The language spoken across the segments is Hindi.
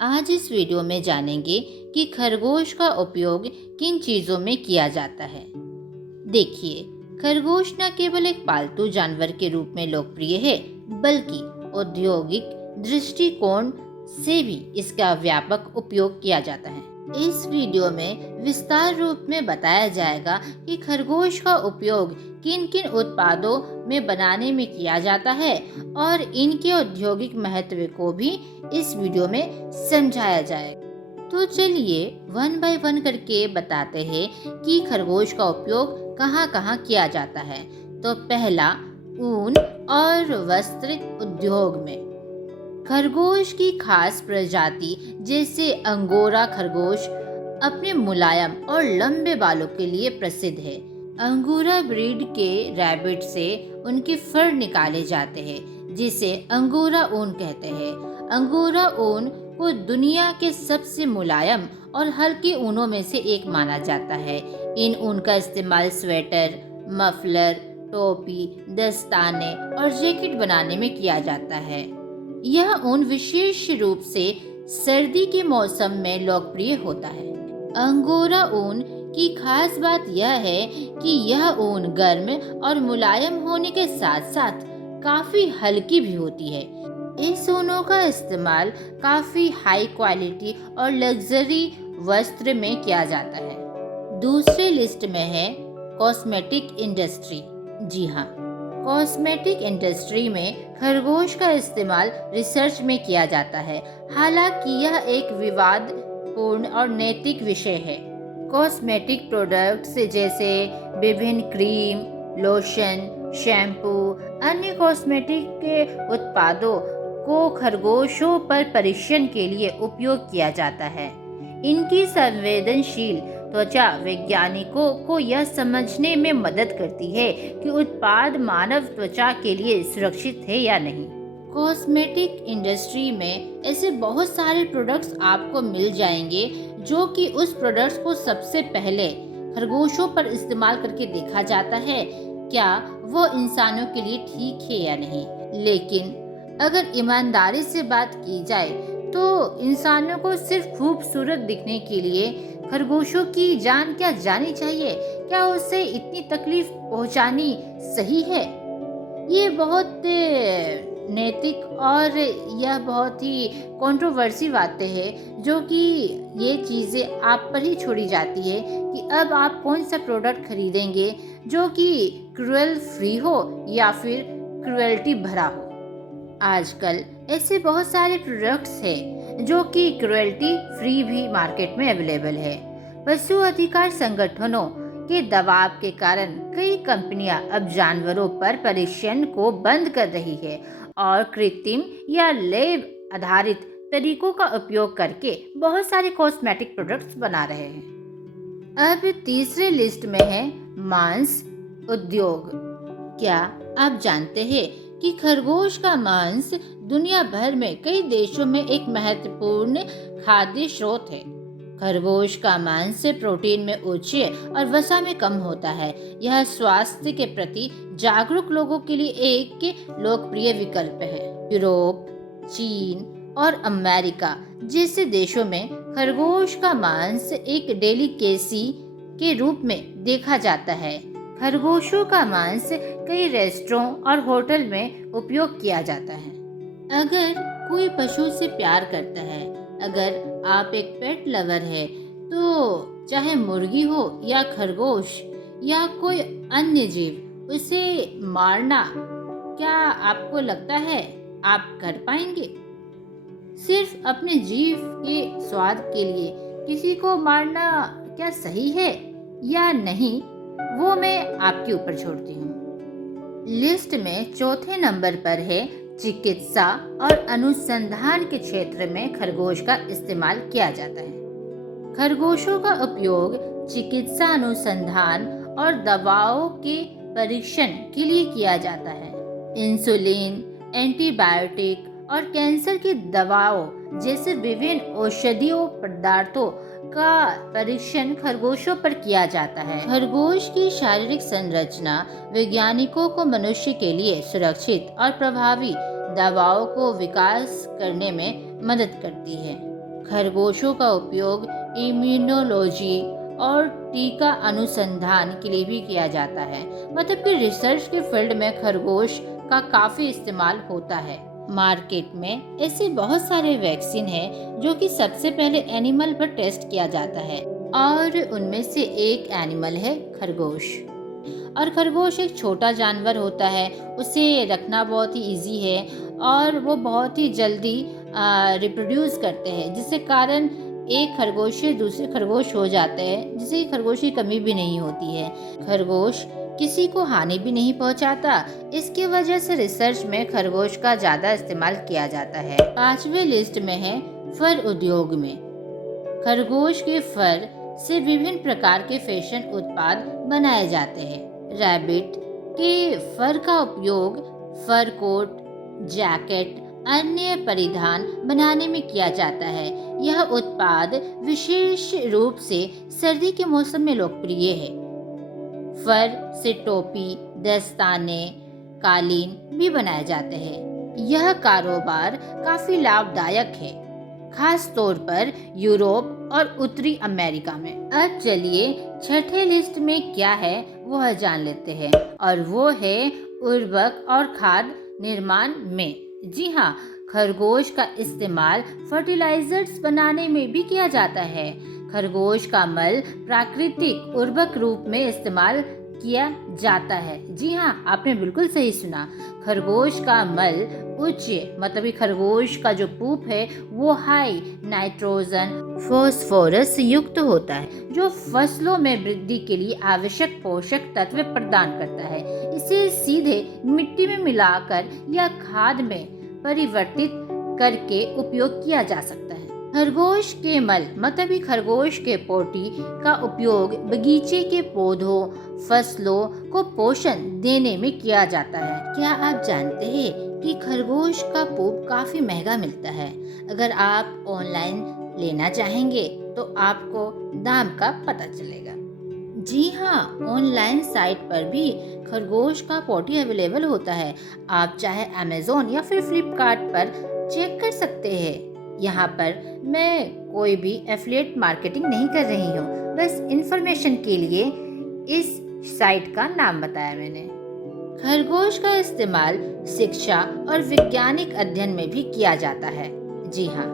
आज इस वीडियो में जानेंगे कि खरगोश का उपयोग किन चीज़ों में किया जाता है। देखिए, खरगोश न केवल एक पालतू जानवर के रूप में लोकप्रिय है, बल्कि औद्योगिक दृष्टिकोण से भी इसका व्यापक उपयोग किया जाता है। इस वीडियो में विस्तार रूप में बताया जाएगा कि खरगोश का उपयोग किन किन उत्पादों में बनाने में किया जाता है और इनके औद्योगिक महत्व को भी इस वीडियो में समझाया जाएगा। तो चलिए वन बाय वन करके बताते हैं कि खरगोश का उपयोग कहाँ कहाँ किया जाता है। तो पहला, ऊन और वस्त्र उद्योग में। खरगोश की खास प्रजाति जैसे अंगोरा खरगोश अपने मुलायम और लंबे बालों के लिए प्रसिद्ध है। अंगोरा ब्रीड के रैबिट से उनके फर निकाले जाते हैं, जिसे अंगोरा ऊन कहते हैं। अंगोरा ऊन को दुनिया के सबसे मुलायम और हल्के ऊनों में से एक माना जाता है। इन ऊन का इस्तेमाल स्वेटर, मफलर, टोपी, दस्ताने और जैकेट बनाने में किया जाता है। यह ऊन विशेष रूप से सर्दी के मौसम में लोकप्रिय होता है। अंगोरा ऊन की खास बात यह है कि यह ऊन गर्म और मुलायम होने के साथ साथ काफी हल्की भी होती है। इस ऊनों का इस्तेमाल काफी हाई क्वालिटी और लग्जरी वस्त्र में किया जाता है। दूसरे लिस्ट में है कॉस्मेटिक इंडस्ट्री। जी हाँ, कॉस्मेटिक इंडस्ट्री में खरगोश का इस्तेमाल रिसर्च में किया जाता है। हालांकि यह एक विवादपूर्ण और नैतिक विषय है। कॉस्मेटिक प्रोडक्ट्स जैसे विभिन्न क्रीम, लोशन, शैम्पू, अन्य कॉस्मेटिक के उत्पादों को खरगोशों पर परीक्षण के लिए उपयोग किया जाता है। इनकी संवेदनशील त्वचा वैज्ञानिकों को यह समझने में मदद करती है कि उत्पाद मानव त्वचा के लिए सुरक्षित है या नहीं। कॉस्मेटिक इंडस्ट्री में ऐसे बहुत सारे प्रोडक्ट्स आपको मिल जाएंगे जो कि उस प्रोडक्ट्स को सबसे पहले खरगोशों पर इस्तेमाल करके देखा जाता है क्या वो इंसानों के लिए ठीक है या नहीं। लेकिन अगर ईमानदारी से बात की जाए तो इंसानों को सिर्फ खूबसूरत दिखने के लिए खरगोशों की जान क्या जानी चाहिए? क्या उससे इतनी तकलीफ पहुंचानी सही है? ये बहुत नैतिक और यह बहुत ही कंट्रोवर्सी बातें हैं, जो कि ये चीज़ें आप पर ही छोड़ी जाती है कि अब आप कौन सा प्रोडक्ट खरीदेंगे जो कि क्रूएल फ्री हो या फिर क्रूएल्टी भरा हो। आजकल ऐसे बहुत सारे प्रोडक्ट्स हैं जो कि क्रूएल्टी फ्री भी मार्केट में अवेलेबल है। पशु अधिकार संगठनों के दबाव के कारण कई कंपनियां अब जानवरों पर परीक्षण को बंद कर रही है और कृत्रिम या लैब आधारित तरीकों का उपयोग करके बहुत सारे कॉस्मेटिक प्रोडक्ट्स बना रहे हैं। अब तीसरे लिस्ट में है मांस उद्योग। क्या आप जानते हैं कि खरगोश का मांस दुनिया भर में कई देशों में एक महत्वपूर्ण खाद्य स्रोत है। खरगोश का मांस प्रोटीन में उच्च और वसा में कम होता है। यह स्वास्थ्य के प्रति जागरूक लोगों के लिए एक लोकप्रिय विकल्प है। यूरोप, चीन और अमेरिका जैसे देशों में खरगोश का मांस एक डेलिकेसी के रूप में देखा जाता है। खरगोशों का मांस कई रेस्टोरेंट और होटल में उपयोग किया जाता है। अगर कोई पशु से प्यार करता है, अगर आप एक पेट लवर है, तो चाहे मुर्गी हो या खरगोश या कोई अन्य जीव, उसे मारना क्या आपको लगता है आप कर पाएंगे? सिर्फ अपने जीव के स्वाद के लिए किसी को मारना क्या सही है या नहीं, वो मैं आपके ऊपर छोड़ती हूँ। लिस्ट में चौथे नंबर पर है चिकित्सा और अनुसंधान के क्षेत्र में खरगोश का इस्तेमाल किया जाता है। खरगोशों का उपयोग चिकित्सा अनुसंधान और दवाओं के परीक्षण के लिए किया जाता है। इंसुलिन, एंटीबायोटिक और कैंसर की दवाओं जैसे विभिन्न औषधीय पदार्थों का परीक्षण खरगोशों पर किया जाता है। खरगोश की शारीरिक संरचना वैज्ञानिकों को मनुष्य के लिए सुरक्षित और प्रभावी दवाओं को विकास करने में मदद करती है। खरगोशों का उपयोग इम्यूनोलॉजी और टीका अनुसंधान के लिए भी किया जाता है। मतलब कि रिसर्च के फील्ड में खरगोश का काफ़ी इस्तेमाल होता है। मार्केट में ऐसे बहुत सारे वैक्सीन हैं जो कि सबसे पहले एनिमल पर टेस्ट किया जाता है, और उनमें से एक एनिमल है खरगोश। और खरगोश एक छोटा जानवर होता है, उसे रखना बहुत ही इजी है और वो बहुत ही जल्दी रिप्रोड्यूस करते हैं, जिससे कारण एक खरगोश से दूसरे खरगोश हो जाते हैं, जिससे खरगोश की कमी भी नहीं होती है। खरगोश किसी को हानि भी नहीं पहुंचाता, इसकी वजह से रिसर्च में खरगोश का ज़्यादा इस्तेमाल किया जाता है। 5वें लिस्ट में है फर उद्योग में। खरगोश के फर से विभिन्न प्रकार के फैशन उत्पाद बनाए जाते हैं। रैबिट के फर का उपयोग फर कोट, जैकेट, अन्य परिधान बनाने में किया जाता है। यह उत्पाद विशेष रूप से सर्दी के मौसम में लोकप्रिय है। फर से टोपी, दस्ताने, कालीन भी बनाए जाते हैं। यह कारोबार काफी लाभदायक है, खास तौर पर यूरोप और उत्तरी अमेरिका में। अब चलिए 6ठे लिस्ट में क्या है वह जान लेते हैं, और वो है उर्वरक और खाद निर्माण में। जी हाँ, खरगोश का इस्तेमाल फर्टिलाइजर्स बनाने में भी किया जाता है। खरगोश का मल प्राकृतिक उर्वरक रूप में इस्तेमाल किया जाता है। जी हाँ, आपने बिल्कुल सही सुना। खरगोश का मल उच्च, मतलब कि खरगोश का जो पूप है वो हाई नाइट्रोजन फास्फोरस युक्त होता है, जो फसलों में वृद्धि के लिए आवश्यक पोषक तत्व प्रदान करता है। इसे सीधे मिट्टी में मिलाकर या खाद में परिवर्तित करके उपयोग किया जा सकता है। खरगोश के मल, मतलब कि खरगोश के पोटी का उपयोग बगीचे के पौधों, फसलों को पोषण देने में किया जाता है। क्या आप जानते हैं कि खरगोश का पूप काफी महंगा मिलता है? अगर आप ऑनलाइन लेना चाहेंगे तो आपको दाम का पता चलेगा। जी हाँ, ऑनलाइन साइट पर भी खरगोश का पोटी अवेलेबल होता है। आप चाहे अमेज़न या फिर फ्लिपकार्ट पर चेक कर सकते हैं। यहाँ पर मैं कोई भी एफिलिएट मार्केटिंग नहीं कर रही हूँ, बस इंफॉर्मेशन के लिए इस साइट का नाम बताया मैंने। खरगोश का इस्तेमाल शिक्षा और वैज्ञानिक अध्ययन में भी किया जाता है। जी हाँ,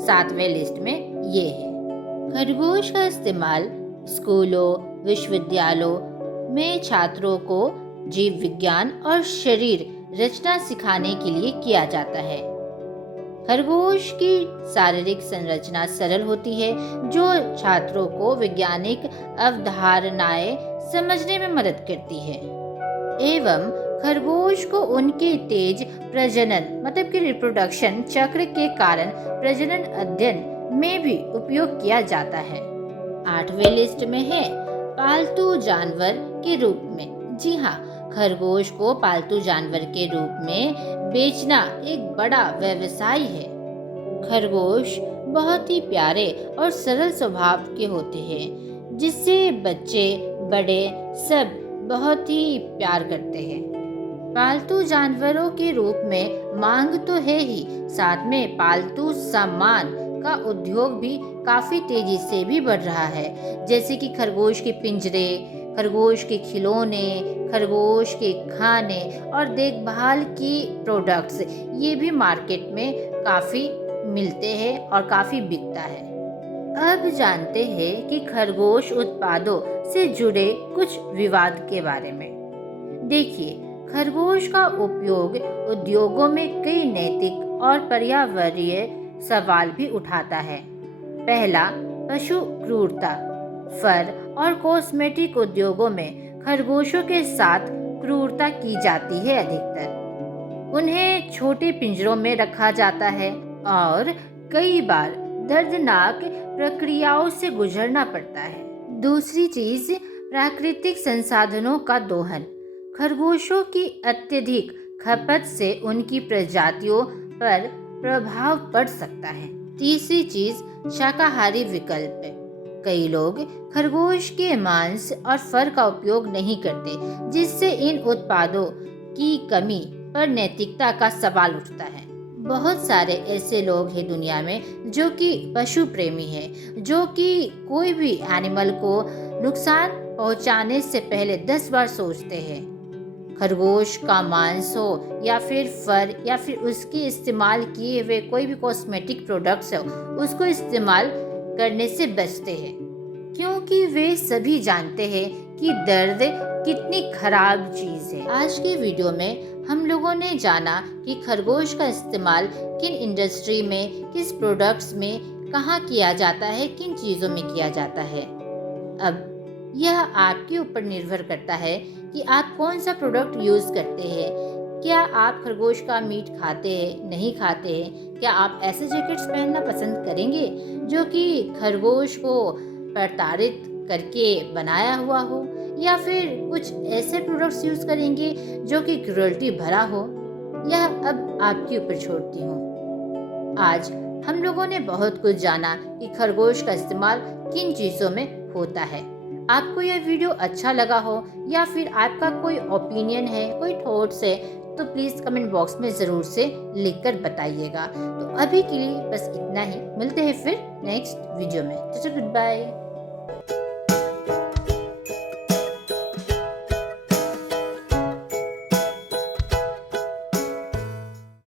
7वें लिस्ट में ये है। खरगोश का इस्तेमाल स्कूलों, विश्वविद्यालयों में छात्रों को जीव विज्ञान और शरीर रचना सिखाने के लिए किया जाता है। खरगोश की शारीरिक संरचना सरल होती है, जो छात्रों को वैज्ञानिक अवधारणाएं समझने में मदद करती है। एवं खरगोश को उनके तेज प्रजनन, मतलब कि रिप्रोडक्शन चक्र के कारण प्रजनन अध्ययन में भी उपयोग किया जाता है। 8वें लिस्ट में है पालतू जानवर के रूप में। जी हाँ, खरगोश को पालतू जानवर के रूप में बेचना एक बड़ा व्यवसाय है। खरगोश बहुत ही प्यारे और सरल स्वभाव के होते हैं, जिससे बच्चे बड़े सब बहुत ही प्यार करते हैं। पालतू जानवरों के रूप में मांग तो है ही, साथ में पालतू सामान का उद्योग भी काफी तेजी से भी बढ़ रहा है, जैसे कि खरगोश के पिंजरे, खरगोश के खिलौने, खरगोश के खाने और देखभाल की प्रोडक्ट्स, ये भी मार्केट में काफ़ी मिलते हैं और काफ़ी बिकता है। अब जानते हैं कि खरगोश उत्पादों से जुड़े कुछ विवाद के बारे में। देखिए, खरगोश का उपयोग उद्योगों में कई नैतिक और पर्यावरणीय सवाल भी उठाता है। पहला, पशु क्रूरता। फर और कॉस्मेटिक उद्योगों में खरगोशों के साथ क्रूरता की जाती है अधिकतर। उन्हें छोटे पिंजरों में रखा जाता है और कई बार दर्दनाक प्रक्रियाओं से गुजरना पड़ता है। दूसरी चीज, प्राकृतिक संसाधनों का दोहन। खरगोशों की अत्यधिक खपत से उनकी प्रजातियों पर प्रभाव पड़ सकता है। तीसरी चीज, शाकाहारी विकल्प। कई लोग खरगोश के मांस और फर का उपयोग नहीं करते, जिससे इन उत्पादों की कमी पर नैतिकता का सवाल उठता है। बहुत सारे ऐसे लोग हैं दुनिया में जो कि पशु प्रेमी हैं, जो कि कोई भी एनिमल को नुकसान पहुंचाने से पहले 10 बार सोचते हैं। खरगोश का मांस हो या फिर फर या फिर उसके इस्तेमाल किए हुए कोई भी कॉस्मेटिक प्रोडक्ट्स हो, उसको इस्तेमाल करने से बचते हैं, क्योंकि वे सभी जानते हैं कि दर्द कितनी खराब चीज़ है। आज के वीडियो में हम लोगों ने जाना कि खरगोश का इस्तेमाल किन इंडस्ट्री में, किस प्रोडक्ट्स में, कहाँ किया जाता है, किन चीज़ों में किया जाता है। अब यह आपके ऊपर निर्भर करता है कि आप कौन सा प्रोडक्ट यूज़ करते हैं। क्या आप खरगोश का मीट खाते हैं, नहीं खाते हैं? क्या आप ऐसे जैकेट्स पहनना पसंद करेंगे जो कि खरगोश को प्रताड़ित करके बनाया हुआ हो, या फिर कुछ ऐसे प्रोडक्ट्स यूज़ करेंगे जो कि क्रूरल्टी भरा हो? यह अब आपके ऊपर छोड़ती हूँ। आज हम लोगों ने बहुत कुछ जाना कि खरगोश का इस्तेमाल किन चीज़ों में होता है। आपको यह वीडियो अच्छा लगा हो या फिर आपका कोई ओपिनियन है, कोई थॉट्स है, तो प्लीज़ कमेंट बॉक्स में ज़रूर से लिखकर बताइएगा। तो अभी के लिए बस इतना ही, मिलते हैं फिर नेक्स्ट वीडियो में। Good bye.